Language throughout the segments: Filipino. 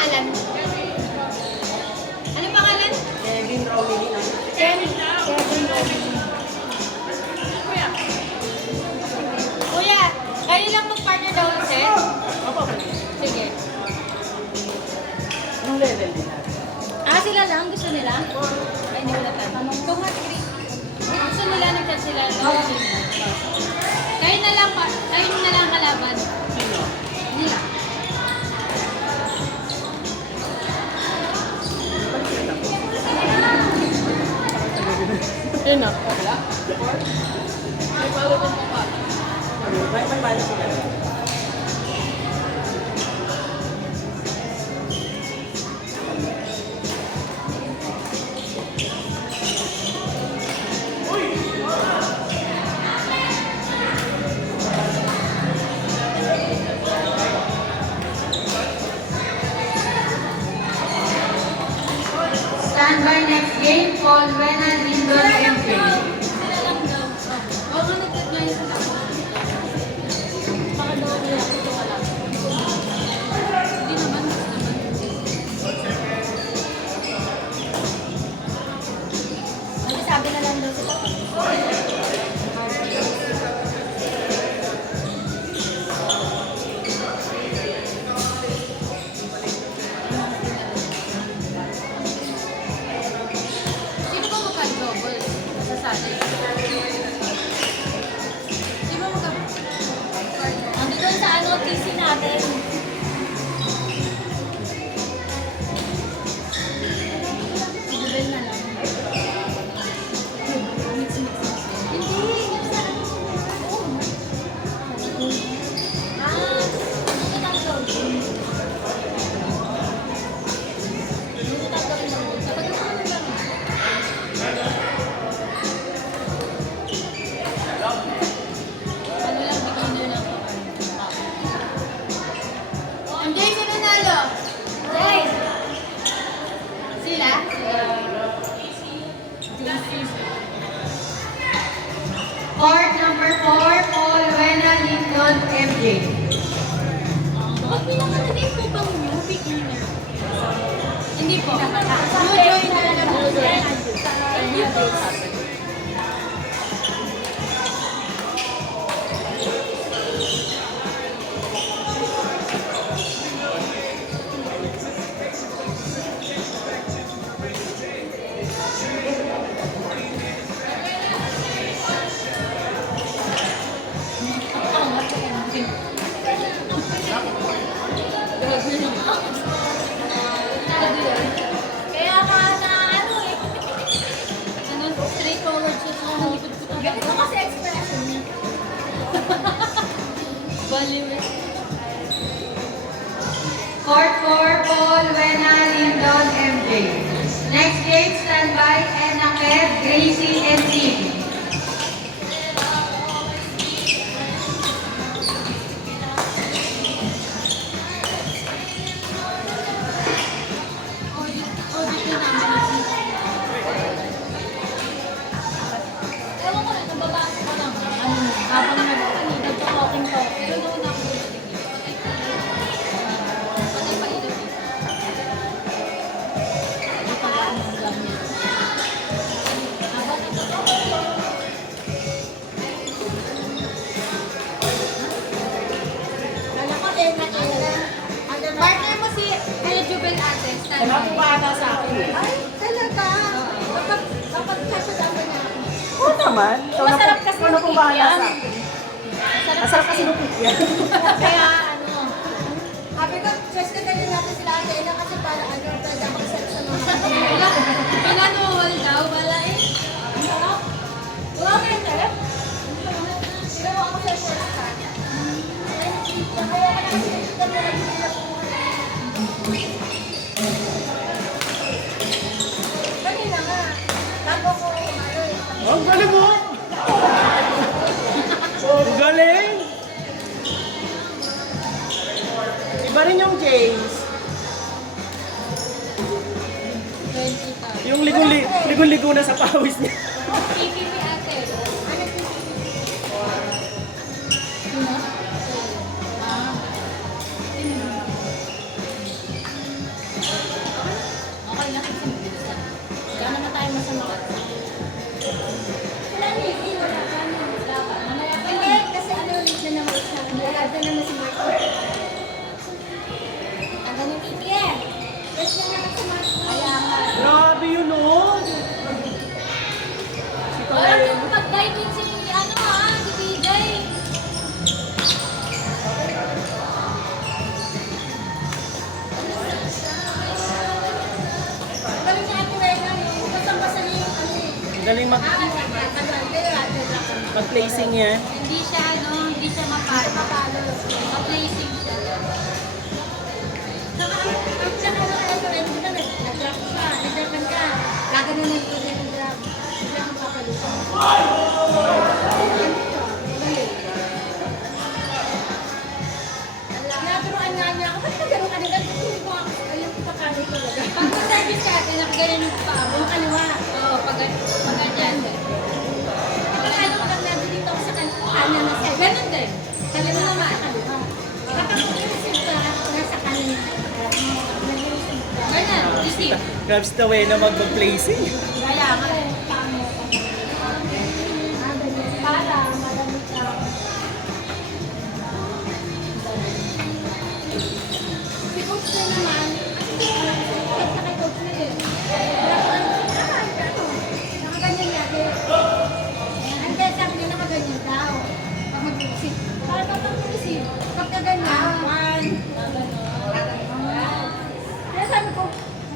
pangalan? Ano pangalan? Kevin Romilly na. Kevin Robin. Kuya, kayo lang mag-partner daw ng set? Opo. Sige. Anong level din natin? Sila lang? Gusto nila? Ay, hindi ko natanong. Kung gusto nila, nag-chat sila. Kayo na lang kalaban. Nila. Ayun na. Wala? May palo din po pa. May palo sila. Stand by next game, Paul Wena, Lindon, MP. Sila lang daw. Oo, nga nag-chat nga yun sila. Baka daw nila. Ito wala. Hindi naman. Sabi na lang daw sila. Sino ba magka-double? Masasali. Sino ba magka-double? Nandito sa ano, TC natin. Double na lang. Mix. Hindi. Court number 4, Paul Wena, Lindon, MJ. Bakit pinakatatin po bang new beginner? Hindi po. New join talaga po. New join. Kaya ka na ano eh. Ano, straightforward siya sa likod ko. Ganito kasi expression niya. Baliw eh. Court 4, Paul Wena, Lindon, MJ. Next game, stand by, Enna Kev, Gracie, and Team. Ewan ko rin, nababasa ko lang. Habang nag-talking ko. Pero noon ako patay pa ilaw eh. May pag-aan ng lang niya. Habang nag-talking. Kala ko, partner mo si Kuya Jubel ate. Stand Wala by. po ata sa akin eh. Ay, talaga? Kapag chat-chat ba niya ako? Oo naman. Masarap kasi Ano pong bahala sa akin? Masarap kasi kasi. lupit yan. Kaya ano, sabi ko, just kadali natin sila ate Ella kasi para ano, pwede mag-set sa mga pinanowal daw, wala eh. Ano? Wala ka yung trip? Ginawa ako sa first time. Kaya ka na kasi ito na kanina nga, bago ko ano eh. Ang galing mo! Ang galing! Iba rin yung James. 20,000. Yung ligo-ligo na sa pawis niya. PPP ate. Ano PPP? Ano? Ah. Magaling mag-placing yan. Hindi siya, hindi siya mapalo. Ma-placing siya. Gaganunin ko din ang grab. Bigla kang papalusan. Naturuan nga niya ako. Ba't nagano'n ka nila? Hindi ko ako. Ayun, pakali ko talaga. Pag mag-service ka, ganyan yung paa mo. Yung kaliwa. Oo, pag ganyan. Pakalo ko lang natin dito ako sa kanan na side. Ganun din. Kaliwa naman. Kaliwa. Kapag umusip ka, nasa kanan na. Ganyan, easy. Grabs the way na mag-placing. Kaya nga. Para malamit ka. Si Coach na naman, sa kay Coach na yun. Nakaganyan natin. Ang kaya sabi niya nakaganyan daw. Pag mag-isip. Para pag-isip. Kapag ganyan, one. Kaya sabi ko,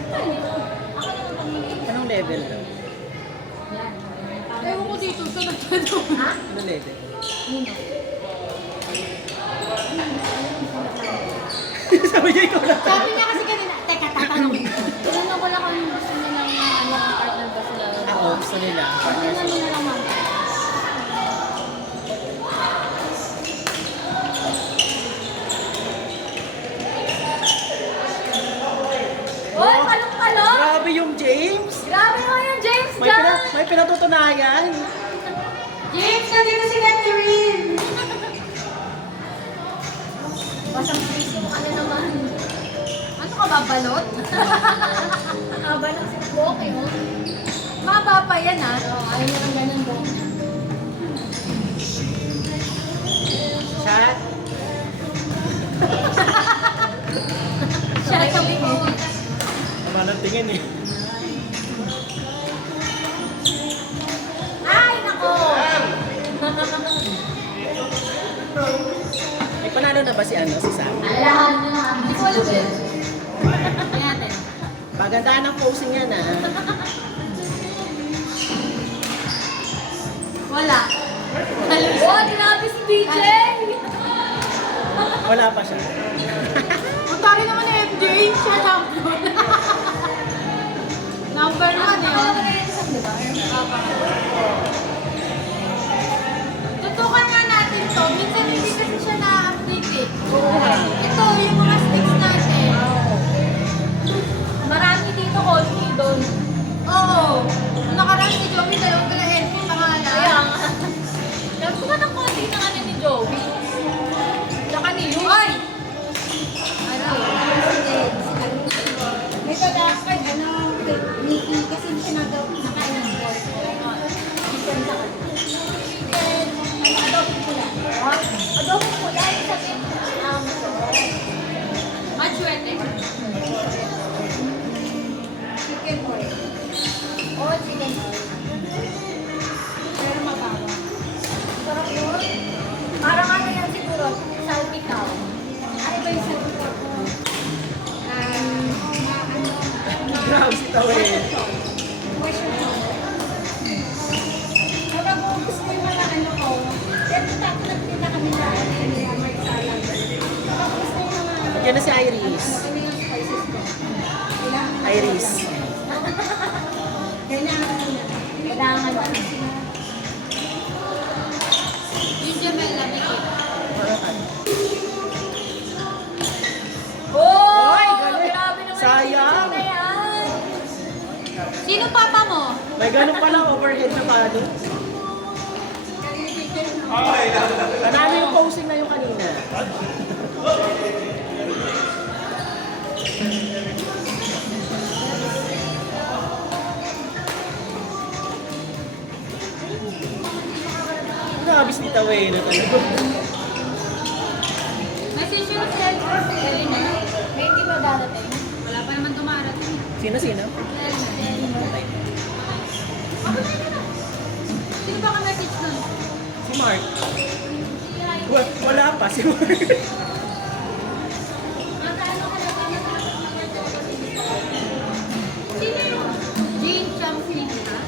ano ito? Ako naman pamilya. Anong level daw? Ewan ko dito, sa nagtanong. Ha? Anong level? Sabi niya ikaw lang. Sabi niya kasi kanina, teka, tatanungin ko. Tinanong ko lang kung gusto niya ng partner ba sila. Oo, gusto nila. Tingnan mo na lang, ma'am. Oy, palong-palong! Grabe yung James! Grabe mo yan, James May, John! may pinatutunayan. James, nandito si Catherine! Basang facing ka na naman. Ano ka ba, balot? Haba ng sikbo, okay mo? Mababa yan, ha? Ayaw niya ng ganun daw. Chat. Siya, sabi ko. Tama ng tingin eh. Ay, nako! May panalo na ba si si Sam? Alalahan mo na kami. Hindi ko alam yun. Kaya natin. Pagandaan ng posing yan Wala. Oh, grabe si BJ! Wala pa siya. Ang tari naman ni MJ, siya champion. Number 1 yun. Tutukan nga natin to. Minsan hindi kasi siya na-update eh. Ito, yung mga sticks natin. Marami dito, konti doon. Oo. Nung nakaraan si Joey, dalawang pala NP pangalan. Kaya nga. Nagsuka ng konti ng ano ni Joey. Tsaka ni Yu. Hoy! Ano? May dapat, ano, Nikki, kasi sinagaw nakain ng pork. Chicken sa kanila. Chicken, adobo pula. Adobo pula, yung sabihin, Machuete. chicken oil. All chicken oil. Pero mabawa. Sarap yun. Parang ano yan siguro, salpikaw. Ano ba yung salpikaw ko? Grabe si Tawin. Kapag ubus mo yung mga ano ko, pero tatlat din na kami na may salang. Kapag ubus mo yung mga Yan na si Iris. ano yung spices ko. Kailangan Iris. Kailangan ko na. Kailangan ko na. Yung Jamel na bigay. Oh! Oy, galing. Grabe naman Sayang. yung na yan. Sino papa mo? May ganun pala overhead na palo. Panalo yung posing na yung kanina. Grabe si Tawin na talaga. Message yung friend ko si Elena. May hindi ba darating? Wala pa naman dumarating. Sino? Sino ba ka-message nun? Si Mark. Wala pa si Mark. Sino yung Jane Champion ha?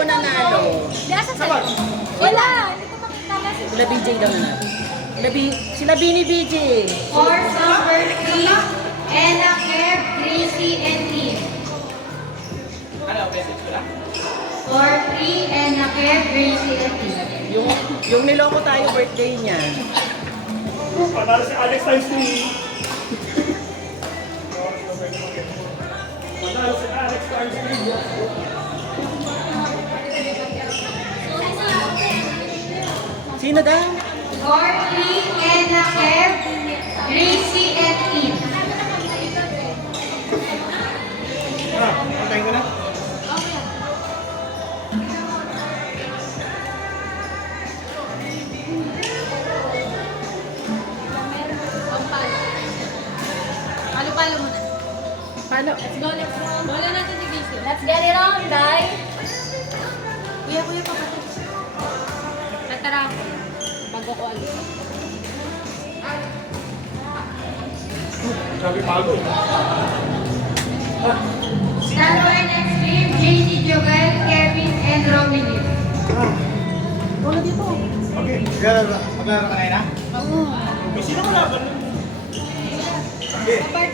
po nanalo. Di asa sa'yo? Wala! Hindi ko makita kasi. Sila BJ daw nanalo. Sila Bini BJ. Course number 3, Ena, Kev, Gracie, and Eve. For 3, Ena, Kev, Gracie, and Eve. Yung niloko tayo birthday niya. Panalo si Alex times 2. Panalo si Alex times 3. Sino daw? For 3, Ena, Kev, Gracie, and Eve. Patayin ko na. Palo-palo muna. Paano? Let's go, let's go. Bola natin si Gracie. Let's get it on, Day. Kuya, papatid. Tatara ako. Bago ko alis. Sabi bago. Stand by next game, JD, Joel, Kevin, and Romilly. Okay. Maglaro ka na yun, ha? Oo. Sino mo laban? Partner.